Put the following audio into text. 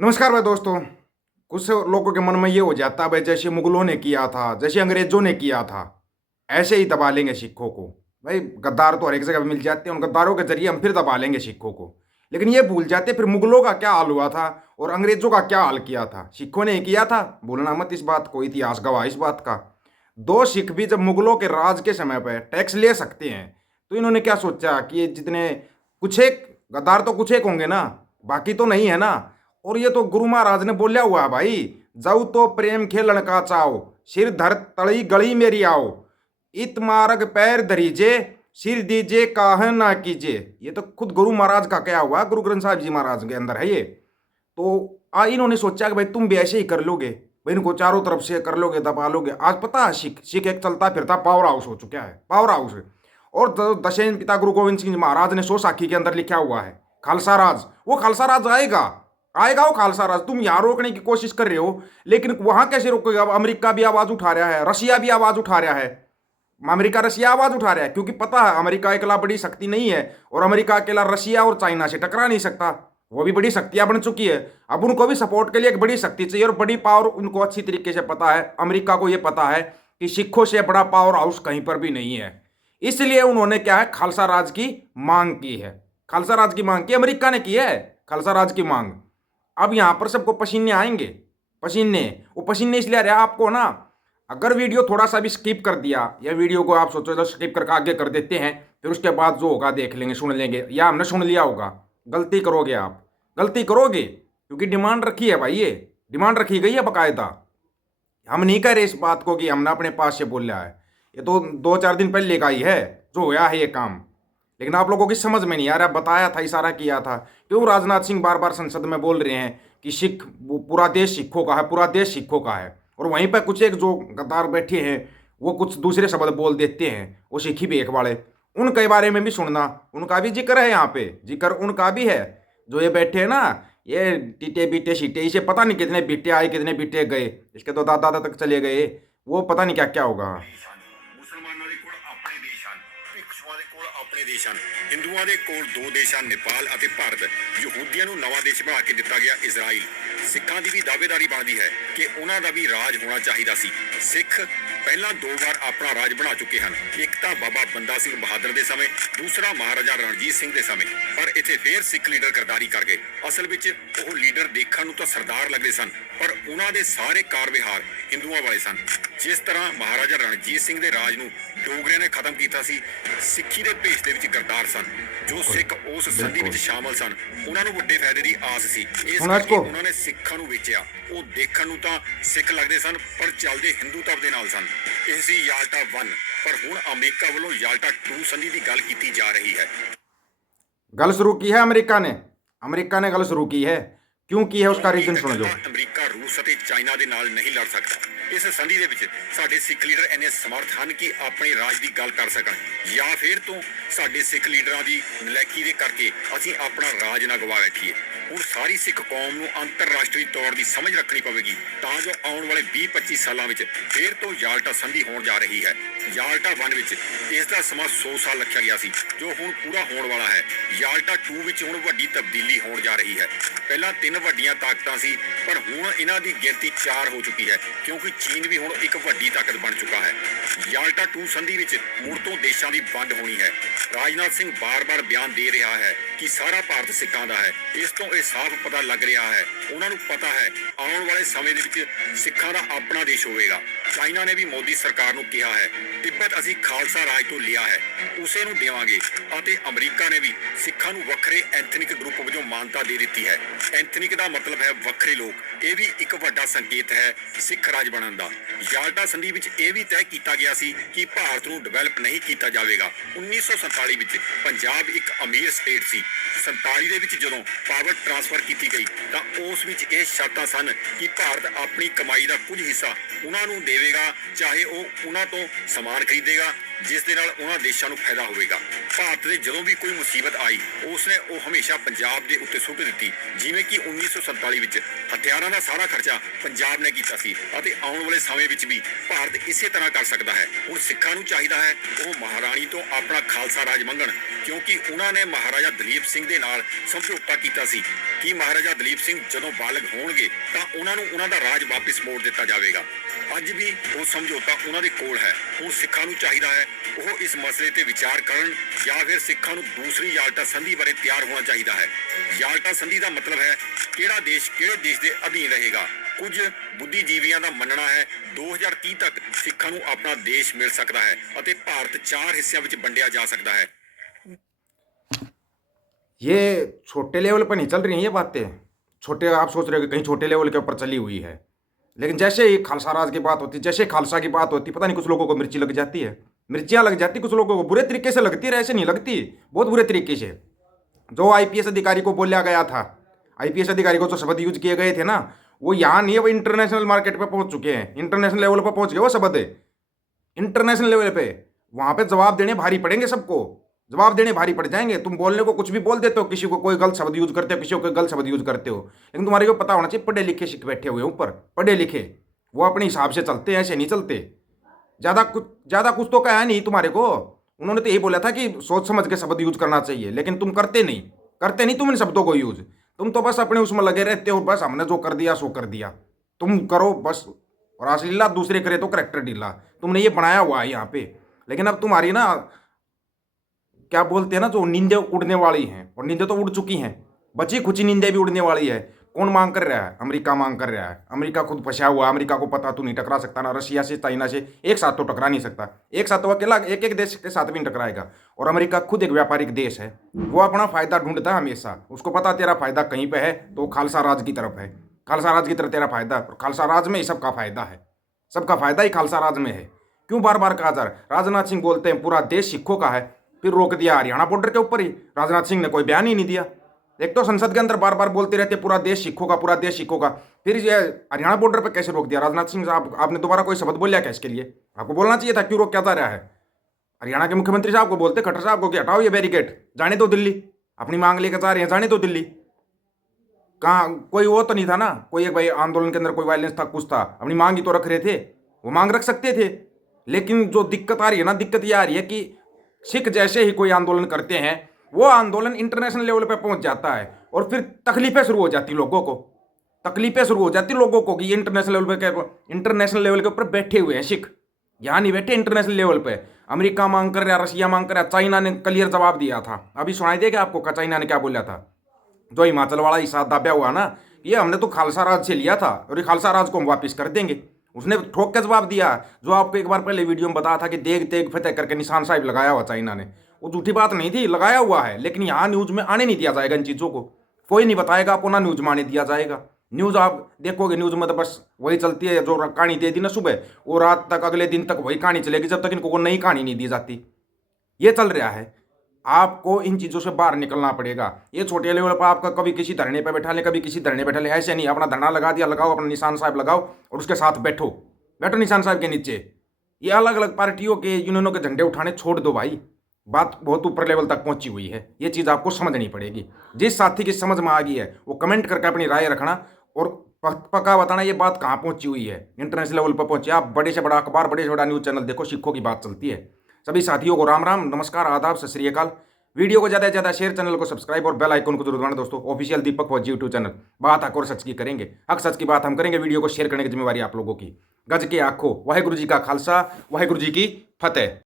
नमस्कार भाई दोस्तों। कुछ लोगों के मन में ये हो जाता है भाई, जैसे मुगलों ने किया था, जैसे अंग्रेजों ने किया था, ऐसे ही दबा लेंगे सिखों को। भाई गद्दार तो हर एक जगह मिल जाते हैं, उन गद्दारों के जरिए हम फिर दबा लेंगे सिखों को। लेकिन ये भूल जाते फिर मुगलों का क्या हाल हुआ था और अंग्रेजों का क्या हाल किया था। सिखों ने ही किया था, भूलना मत इस बात को, इतिहास गवाह इस बात का। दो सिख भी जब मुगलों के राज के समय पर टैक्स ले सकते हैं, तो इन्होंने क्या सोचा कि ये जितने कुछ एक गद्दार तो कुछ एक होंगे ना, बाकी तो नहीं है ना। और ये तो गुरु महाराज ने बोलिया हुआ है भाई, जाऊ तो प्रेम खेलन का चाओ, सिर धर तड़ी गली मेरी आओ, इत मार्ग पैर धरीजे, सिर दीजे काह ना कीजिए। ये तो खुद गुरु महाराज का क्या हुआ, गुरु ग्रंथ साहिब जी महाराज के अंदर है ये। तो इन्होंने सोचा कि भाई तुम भी ऐसे ही कर लोगे, भाई इनको चारों तरफ से कर लोगे, दबा लोगे। आज पता है सिख सिख एक चलता फिरता पावर हाउस हो चुका है, पावर हाउस। और दशेन पिता गुरु गोविंद सिंह जी महाराज ने सो साखी के अंदर लिखा हुआ है खालसा राज। वो खालसा राज आएगा, आएगा वो खालसा राज। तुम यहां रोकने की कोशिश कर रहे हो, लेकिन वहां कैसे रोकोगे। अब अमेरिका भी आवाज उठा रहा है, रशिया भी आवाज उठा रहा है। अमेरिका रशिया आवाज उठा रहा है, क्योंकि पता है अमेरिका अकेला बड़ी शक्ति नहीं है, और अमेरिका अकेला रशिया और चाइना से टकरा नहीं सकता। वो भी बड़ी शक्तियां बन चुकी है। अब उनको भी सपोर्ट के लिए एक बड़ी शक्ति चाहिए, और बड़ी पावर उनको अच्छी तरीके से पता है। अमेरिका को यह पता है कि सिखों से बड़ा पावर हाउस कहीं पर भी नहीं है। इसलिए उन्होंने क्या है, खालसा राज की मांग की है। खालसा राज की मांग की अमेरिका ने की है, खालसा राज की मांग। अब यहां पर सबको पसीने आएंगे, पसीने। वो पसीने इसलिए आ रहे हैं आपको ना, अगर वीडियो थोड़ा सा भी स्किप कर दिया, या वीडियो को आप सोचो तो स्किप करके आगे कर देते हैं, फिर उसके बाद जो होगा देख लेंगे, सुन लेंगे, या हमने सुन लिया होगा। गलती करोगे आप, गलती करोगे, क्योंकि डिमांड रखी है भाई, ये डिमांड रखी गई है बाकायदा। हम नहीं कह रहे इस बात को कि हमने अपने पास से बोल रहा है, ये तो 2-4 दिन पहले का ही है जो होया है ये काम। लेकिन आप लोगों की समझ में नहीं आ रहा, बताया था, इशारा किया था। क्यों राजनाथ सिंह बार बार संसद में बोल रहे हैं कि सिख, पूरा देश सिखों का है, पूरा देश सिखों का है, और वहीं पर कुछ एक जो गद्दार बैठे हैं वो कुछ दूसरे शब्द बोल देते हैं, वो सिखी बेख वाले। उनके बारे में भी सुनना, उनका भी जिक्र है यहाँ पे, जिक्र उनका भी है। जो ये बैठे हैं ना, ये टीटे बीटे शीटे, इसे पता नहीं कितने बीटे आए कितने बीटे गए, इसके तो दादा दादा तक चले गए, वो पता नहीं क्या क्या होगा। ਮੁਸਲਮਾਨਾਂ ਦੇ ਕੋਲ ਆਪਣੇ ਦੇਸ਼ ਹਨ, ਭਿਕਸ਼ੂਆਂ ਦੇ ਕੋਲ ਆਪਣੇ ਦੇਸ਼ ਹਨ, ਹਿੰਦੂਆਂ ਦੇ ਕੋਲ ਦੋ ਦੇਸ਼ ਹਨ, ਨੇਪਾਲ ਅਤੇ ਭਾਰਤ। ਯਹੂਦੀਆਂ ਨੂੰ ਨਵਾਂ ਦੇਸ਼ ਬਣਾ ਕੇ ਦਿੱਤਾ ਗਿਆ ਇਜ਼ਰਾਈਲ। ਸਿੱਖਾਂ ਦੀ ਵੀ ਦਾਅਵੇਦਾਰੀ ਬਣਦੀ ਹੈ ਕਿ ਉਹਨਾਂ ਦਾ ਵੀ ਰਾਜ ਹੋਣਾ ਚਾਹੀਦਾ ਸੀ। ਸਿੱਖ ਪਹਿਲਾਂ 2 ਵਾਰ ਆਪਣਾ ਰਾਜ ਬਣਾ ਚੁੱਕੇ ਹਨ, ਇੱਕ ਤਾਂ ਬਾਬਾ ਬੰਦਾ ਸਿੰਘ ਬਹਾਦਰ ਦੇ ਸਮੇਂ, ਦੂਸਰਾ ਮਹਾਰਾਜਾ ਰਣਜੀਤ ਸਿੰਘ ਦੇ ਸਮੇਂ। ਪਰ ਇੱਥੇ ਫੇਰ ਸਿੱਖ ਲੀਡਰ ਗਰਦਾਰੀ ਕਰ ਗਏ। ਅਸਲ ਵਿੱਚ ਉਹ ਲੀਡਰ ਦੇਖਣ ਨੂੰ ਤਾਂ ਸਰਦਾਰ ਲੱਗਦੇ ਸਨ, ਪਰ ਉਹਨਾਂ ਦੇ ਸਾਰੇ ਕਾਰ ਵਿਹਾਰ ਹਿੰਦੂਆਂ ਵਾਲੇ ਸਨ। ਜਿਸ ਤਰ੍ਹਾਂ ਮਹਾਰਾਜਾ ਰਣਜੀਤ ਸਿੰਘ ਦੇ ਰਾਜ ਨੂੰ ਡੋਗਰਿਆਂ ਨੇ ਖਤਮ ਕੀਤਾ ਸੀ, ਸਿੱਖੀ ਦੇ ਭੇਸ ਦੇ ਵਿੱਚ ਗਰਦਾਰ ਸਨ। ਜੋ ਸਿੱਖ ਉਸ ਸੰਧੀ ਵਿੱਚ ਸ਼ਾਮਲ ਸਨ, ਉਹਨਾਂ ਨੂੰ ਵੱਡੇ ਫਾਇਦੇ ਦੀ ਆਸ ਸੀ, ਇਸ ਕਰਕੇ ਉਹਨਾਂ ਨੇ ਸਿੱਖਾਂ ਨੂੰ ਵੇਚਿਆ। ਉਹ ਦੇਖਣ ਨੂੰ ਤਾਂ ਸਿੱਖ ਲੱਗਦੇ ਸਨ, ਪਰ ਚੱਲਦੇ ਹਿੰਦੂਤਵ ਦੇ ਨਾਲ ਸਨ। ਇਹ ਸੀ ਯਾਲਟਾ 1, ਪਰ ਹੁਣ ਅਮਰੀਕਾ ਵੱਲੋਂ ਯਾਲਟਾ 2 ਸੰਧੀ ਦੀ ਗੱਲ ਕੀਤੀ ਜਾ ਰਹੀ ਹੈ। गल शुरू की है अमेरिका ने, अमेरिका ने गल शुरू की है। क्यों की है उसका रीजन सुन लो। ਅਮਰੀਕਾ ਰੂਸ ਅਤੇ ਚਾਈਨਾ ਦੇ ਨਾਲ ਨਹੀਂ ਲੜ ਸਕਦਾ। ਇਸ ਸੰਧੀ ਦੇ ਵਿੱਚ ਸਾਡੇ ਸਿੱਖ ਲੀਡਰ ਇੰਨੇ ਸਮਰਥ ਹਨ ਕਿ ਆਪਣੇ ਰਾਜ ਦੀ ਗੱਲ ਕਰ ਸਕਣ, ਜਾਂ ਫਿਰ ਤੋਂ ਸਾਡੇ ਸਿੱਖ ਲੀਡਰਾਂ ਦੀ ਨਲਾਇਕੀ ਦੇ ਕਰਕੇ ਅਸੀਂ ਆਪਣਾ ਰਾਜ ਨਾ ਗਵਾ ਬੈਠੀਏ। ਹੁਣ ਸਾਰੀ ਸਿੱਖ ਕੌਮ ਨੂੰ ਅੰਤਰਰਾਸ਼ਟਰੀ ਤੌਰ ਦੀ ਸਮਝ ਰੱਖਣੀ ਪਵੇਗੀ, ਤਾਂ ਜੋ ਆਉਣ ਵਾਲੇ 20-25 ਸਾਲਾਂ ਵਿੱਚ ਫਿਰ ਤੋਂ ਯਾਲਟਾ ਸੰਧੀ ਹੋਣ ਜਾ ਰਹੀ ਹੈ। ਯਾਲਟਾ 1 ਵਿੱਚ ਇਸ ਦਾ ਸਮਾਂ 100 ਸਾਲ ਰੱਖਿਆ ਗਿਆ ਸੀ, ਜੋ ਹੁਣ ਪੂਰਾ ਹੋਣ ਵਾਲਾ ਹੈ। ਯਾਲਟਾ 2 ਵਿੱਚ ਹੁਣ ਵੱਡੀ ਤਬਦੀਲੀ ਹੋਣ ਜਾ ਰਹੀ ਹੈ। ਪਹਿਲਾਂ 3 ਵੱਡੀਆਂ ਤਾਕਤਾਂ ਸੀ, ਪਰ ਹੁਣ ਇਹਨਾਂ ਦੀ ਗਿਣਤੀ 4 ਹੋ ਚੁੱਕੀ ਹੈ, ਕਿਉਂਕਿ ਚੀਨ ਵੀ ਹੁਣ ਇੱਕ ਵੱਡੀ ਤਾਕਤ ਬਣ ਚੁੱਕਾ ਹੈ। ਯਾਲਟਾ 2 ਸੰਧੀ ਵਿੱਚ ਮੁੜ ਤੋਂ ਦੇਸ਼ਾਂ ਦੀ ਵੰਡ ਹੋਣੀ ਹੈ। ਰਾਜਨਾਥ ਸਿੰਘ ਬਾਰ-ਬਾਰ ਬਿਆਨ ਦੇ ਰਿਹਾ ਹੈ ਕਿ ਸਾਰਾ ਭਾਰਤ ਸਿੱਖਾਂ ਦਾ ਹੈ। ਇਸ ਤੋਂ ਇਹ ਸਾਫ਼ ਪਤਾ ਲੱਗ ਰਿਹਾ ਹੈ, ਉਹਨਾਂ ਨੂੰ ਪਤਾ ਹੈ ਆਉਣ ਵਾਲੇ ਸਮੇਂ ਦੇ ਵਿੱਚ ਸਿੱਖਾਂ ਦਾ ਆਪਣਾ ਦੇਸ਼ ਹੋਵੇਗਾ। ਚਾਈਨਾ ਨੇ ਵੀ ਮੋਦੀ ਸਰਕਾਰ ਨੂੰ ਕਿਹਾ ਹੈ ਤਿੱਬਤ ਅਸੀਂ ਖਾਲਸਾ ਰਾਜ ਤੋਂ ਲਿਆ ਹੈ, ਉਸੇ ਨੂੰ ਦੇਵਾਂਗੇ। ਅਤੇ ਅਮਰੀਕਾ ਨੇ ਵੀ ਸਿੱਖਾਂ ਨੂੰ ਵੱਖਰੇ ਐਥਨਿਕ ਗਰੁੱਪ ਵਜੋਂ ਮਾਨਤਾ ਦੇ ਦਿੱਤੀ ਹੈ। ਐਥਨਿਕ ਦਾ ਮਤਲਬ ਹੈ ਵੱਖਰੇ ਲੋਕ। ਇਹ ਵੀ ਇੱਕ ਵੱਡਾ ਸੰਕੇਤ ਹੈ ਸਿੱਖ ਰਾਜ ਬਣਨ ਦਾ। ਯਾਲਟਾ ਸੰਧੀ ਵਿੱਚ ਇਹ ਵੀ ਤੈਅ ਕੀਤਾ ਗਿਆ ਸੀ ਕਿ ਭਾਰਤ ਨੂੰ ਡਿਵੈਲਪ ਨਹੀਂ ਕੀਤਾ ਜਾਵੇਗਾ। 1947 ਵਿੱਚ ਪੰਜਾਬ ਇੱਕ ਅਮੀਰ ਸਟੇਟ ਸੀ। 47 ਦੇ ਵਿੱਚ ਜਦੋਂ ਪਾਵਰ ਟ੍ਰਾਂਸਫਰ ਕੀਤੀ ਗਈ ਤਾਂ ਉਸ ਵਿੱਚ ਇਹ ਸ਼ਰਤਾਂ ਸਨ ਕਿ ਭਾਰਤ ਆਪਣੀ ਕਮਾਈ ਦਾ ਕੁਝ ਹਿੱਸਾ ਉਹਨਾਂ ਨੂੰ ਦੇਵੇਗਾ, ਚਾਹੇ ਉਹ ਉਹਨਾਂ ਤੋਂ ਸਮਾਨ ਖਰੀਦੇਗਾ ਜਿਸ ਦੇ ਨਾਲ ਉਹਨਾਂ ਦੇਸ਼ਾਂ ਨੂੰ ਫਾਇਦਾ ਹੋਵੇਗਾ। ਭਾਰਤ ਦੇ ਜਦੋਂ ਵੀ ਕੋਈ ਮੁਸੀਬਤ ਆਈ ਉਸਨੇ ਉਹ ਹਮੇਸ਼ਾ ਪੰਜਾਬ ਦੇ ਉੱਤੇ ਸੁੱਟ ਦਿੱਤੀ, ਜਿਵੇਂ ਕਿ 1947 ਵਿੱਚ ਹਥਿਆਰਾਂ ਦਾ ਸਾਰਾ ਖਰਚਾ ਪੰਜਾਬ ਨੇ ਕੀਤਾ ਸੀ ਅਤੇ ਆਉਣ ਵਾਲੇ ਸਮੇਂ ਵਿੱਚ ਵੀ ਭਾਰਤ ਇਸੇ ਤਰ੍ਹਾਂ ਕਰ ਸਕਦਾ ਹੈ। ਹੁਣ ਸਿੱਖਾਂ ਨੂੰ ਚਾਹੀਦਾ ਹੈ ਉਹ ਮਹਾਰਾਣੀ ਤੋਂ ਆਪਣਾ ਖਾਲਸਾ ਰਾਜ ਮੰਗਣ, ਕਿਉਂਕਿ ਉਹਨਾਂ ਨੇ ਮਹਾਰਾਜਾ ਦਲੀਪ ਸਿੰਘ ਦੇ ਨਾਲ ਸਮਝੌਤਾ ਕੀਤਾ ਸੀ ਕਿ ਮਹਾਰਾਜਾ ਦਲੀਪ ਸਿੰਘ ਜਦੋਂ ਬਾਲਗ ਹੋਣਗੇ ਤਾਂ ਉਹਨਾਂ ਨੂੰ ਉਹਨਾਂ ਦਾ ਰਾਜ ਵਾਪਿਸ ਮੋੜ ਦਿੱਤਾ ਜਾਵੇਗਾ। ਅੱਜ ਵੀ ਉਹ ਸਮਝੌਤਾ ਉਹਨਾਂ ਦੇ ਕੋਲ ਹੈ। ਹੁਣ ਸਿੱਖਾਂ ਨੂੰ ਚਾਹੀਦਾ ਹੈ ਉਹ ਇਸ ਮਸਲੇ ਤੇ ਵਿਚਾਰ ਕਰਨ ਜਾਂ ਫਿਰ ਸਿੱਖਾਂ ਨੂੰ ਦੂਸਰੀ ਯਾਲਟਾ ਸੰਧੀ ਬਾਰੇ ਤਿਆਰ ਹੋਣਾ ਚਾਹੀਦਾ ਹੈ। ਯਾਲਟਾ ਸੰਧੀ ਦਾ ਮਤਲਬ ਹੈ ਕਿਹੜਾ ਦੇਸ਼ ਕਿਹੜੇ ਦੇਸ਼ ਦੇ ਅਧੀਨ ਰਹੇਗਾ। ਕੁਝ ਬੁੱਧੀਜੀਵੀਆਂ ਦਾ ਮੰਨਣਾ ਹੈ 2030 ਤੱਕ ਸਿੱਖਾਂ ਨੂੰ ਆਪਣਾ ਦੇਸ਼ ਮਿਲ ਸਕਦਾ ਹੈ ਅਤੇ ਭਾਰਤ 4 ਹਿੱਸਿਆਂ ਵਿੱਚ ਵੰਡਿਆ ਜਾ सकता है। ये छोटे लेवल पर नहीं चल रही हैं ये बातें। छोटे आप सोच रहे हो कि कहीं छोटे लेवल के ऊपर चली हुई है, लेकिन जैसे ही खालसा राज की बात होती, जैसे खालसा की बात होती, पता नहीं कुछ लोगों को मिर्ची लग जाती है। मिर्चियाँ लग जाती कुछ लोगों को, बुरे तरीके से लगती है, ऐसे नहीं लगती, बहुत बुरे तरीके से। जो आईपीएस अधिकारी को बोला गया था, आईपीएस अधिकारी को जो शब्द यूज किए गए थे ना, वो यहाँ नहीं है, वो इंटरनेशनल मार्केट पे पहुंच चुके हैं, इंटरनेशनल लेवल पर पहुंच गए वो शब्द, इंटरनेशनल लेवल पे। वहां पे जवाब देने भारी पड़ेंगे, सबको जवाब देने भारी पड़ जाएंगे। तुम बोलने को कुछ भी बोल देते हो, किसी को कोई गलत शब्द यूज करते हो, किसी को कोई गलत शब्द यूज करते हो, लेकिन तुम्हारे को पता होना चाहिए पढ़े लिखे सिख बैठे हुए ऊपर, पढ़े लिखे, वो अपने हिसाब से चलते हैं, ऐसे नहीं चलते। ज़्यादा कुछ तो कहा नहीं तुम्हारे को, उन्होंने तो यही बोला था कि सोच समझ के शब्द यूज करना चाहिए, लेकिन तुम करते नहीं तुम इन शब्दों को यूज। तुम तो बस अपने उसमें लगे रहते हो, बस हमने जो कर दिया सो कर दिया, तुम करो बस, और रासलीला दूसरे करे तो करेक्टर ढीला, तुमने ये बनाया हुआ है यहाँ पे। लेकिन अब तुम्हारी ना क्या बोलते हैं ना, जो नींदें उड़ने वाली हैं, और नींदें तो उड़ चुकी हैं, बची खुची नींदें भी उड़ने वाली है। कौन मांग कर रहा है? अमेरिका मांग कर रहा है। अमेरिका खुद फंसा हुआ है, अमेरिका को पता तू नहीं टकरा सकता ना रशिया से चाइना से, एक साथ तो टकरा नहीं सकता, एक साथ तो अकेला एक एक देश के साथ भी नहीं टकराएगा। और अमेरिका खुद एक व्यापारिक देश है, वो अपना फायदा ढूंढता है हमेशा, उसको पता तेरा फायदा कहीं पे है तो खालसा राज की तरफ है, खालसा राज की तरफ तेरा फायदा, और खालसा राज में ही सबका फायदा है, सबका फायदा ही खालसा राज में है। क्यों बार बार कहा जा रहा है? राजनाथ सिंह बोलते हैं पूरा देश सिखों का है, फिर रोक दिया हरियाणा बॉर्डर के ऊपर ही, राजनाथ सिंह ने कोई बयान ही नहीं दिया। एक तो संसद के अंदर बार बार बोलते रहते पूरा देश सिखों का, पूरा देश सिखों का, फिर ये हरियाणा बॉर्डर पर कैसे रोक दिया? राजनाथ सिंह साहब आपने दोबारा कोई शब्द बोलिया क्या इसके लिए? आपको बोलना चाहिए था, क्यों रोक क्या जा रहा है? हरियाणा के मुख्यमंत्री साहब को बोलते, खट्टर साहब को कि हटाओ ये बैरिकेड, जाने दो दिल्ली, अपनी मांग लेकर जा रहे हैं, जाने दो दिल्ली। कहाँ कोई वो तो नहीं था ना, कोई एक भाई आंदोलन के अंदर कोई वायलेंस था, कुछ था, अपनी मांग ही तो रख रहे थे, वो मांग रख सकते थे। लेकिन जो दिक्कत आ रही है ना, दिक्कत ये आ रही है कि सिख जैसे ही कोई आंदोलन करते हैं, वो आंदोलन इंटरनेशनल लेवल पे पहुंच जाता है, और फिर तकलीफें शुरू हो जाती लोगों को, तकलीफें शुरू हो जाती लोगों को कि ये इंटरनेशनल लेवल के ऊपर बैठे हुए हैं सिख, यहाँ नहीं बैठे इंटरनेशनल लेवल पे। अमेरिका मांग कर रहा, रशिया मांग कर रहा, चाइना ने क्लियर जवाब दिया था, अभी सुनाई देगा आपको चाइना ने क्या बोला था? जो हिमाचल वाला हिस्सा दाब्या हुआ ना, ये हमने तो खालसा राज से लिया था और ये खालसा राज को हम वापिस कर देंगे, उसने ठोक के जवाब दिया। जो आपको एक बार पहले वीडियो में बताया था कि देग तेग फतेह करके निशान साहिब लगाया हुआ चाइना ने, वो झूठी बात नहीं थी, लगाया हुआ है, लेकिन यहाँ न्यूज़ में आने नहीं दिया जाएगा इन चीज़ों को, कोई नहीं बताएगा आपको, ना न्यूज़ में आने दिया जाएगा। न्यूज़ आप देखोगे, न्यूज़ में तो बस वही चलती है, जो कहानी दे दी ना सुबह, वो रात तक अगले दिन तक वही कहानी चलेगी, जब तक इनको कोई नई कहानी नहीं दी जाती। ये चल रहा है, आपको इन चीज़ों से बाहर निकलना पड़ेगा। ये छोटे लेवल पर आपका कभी किसी धरने पर बैठा ले, कभी किसी धरने बैठा ले, ऐसे नहीं। अपना धरना लगा दिया, लगाओ अपना निशान साहब लगाओ और उसके साथ बैठो निशान साहब के नीचे। ये अलग अलग पार्टियों के यूनियनों के झंडे उठाने छोड़ दो भाई, बात बहुत ऊपर लेवल तक पहुंची हुई है, ये चीज़ आपको समझनी पड़ेगी। जिस साथी की समझ में आ गई है वो कमेंट करके अपनी राय रखना और पक्का बताना ये बात कहाँ पहुंची हुई है, इंटरनेशनल लेवल पर पहुंची। आप बड़े से बड़ा अखबार, बड़े से बड़ा न्यूज़ चैनल देखो, सिखों की बात चलती है। सभी साथियों को राम राम, नमस्कार, आदाब, सत श्री अकाल। वीडियो को ज़्यादा से ज़्यादा शेयर, चैनल को सब्सक्राइब और बेल आइकन को जरूर दबाना दोस्तों। ऑफिशियल दीपक फौजी यूट्यूब चैनल, बात हक और सच की करेंगे, हक सच की बात हम करेंगे। वीडियो को शेयर करने की जिम्मेवारी आप लोगों की। गज के आखो, वाहेगुरु जी का खालसा, वाहेगुरु जी की फतेह।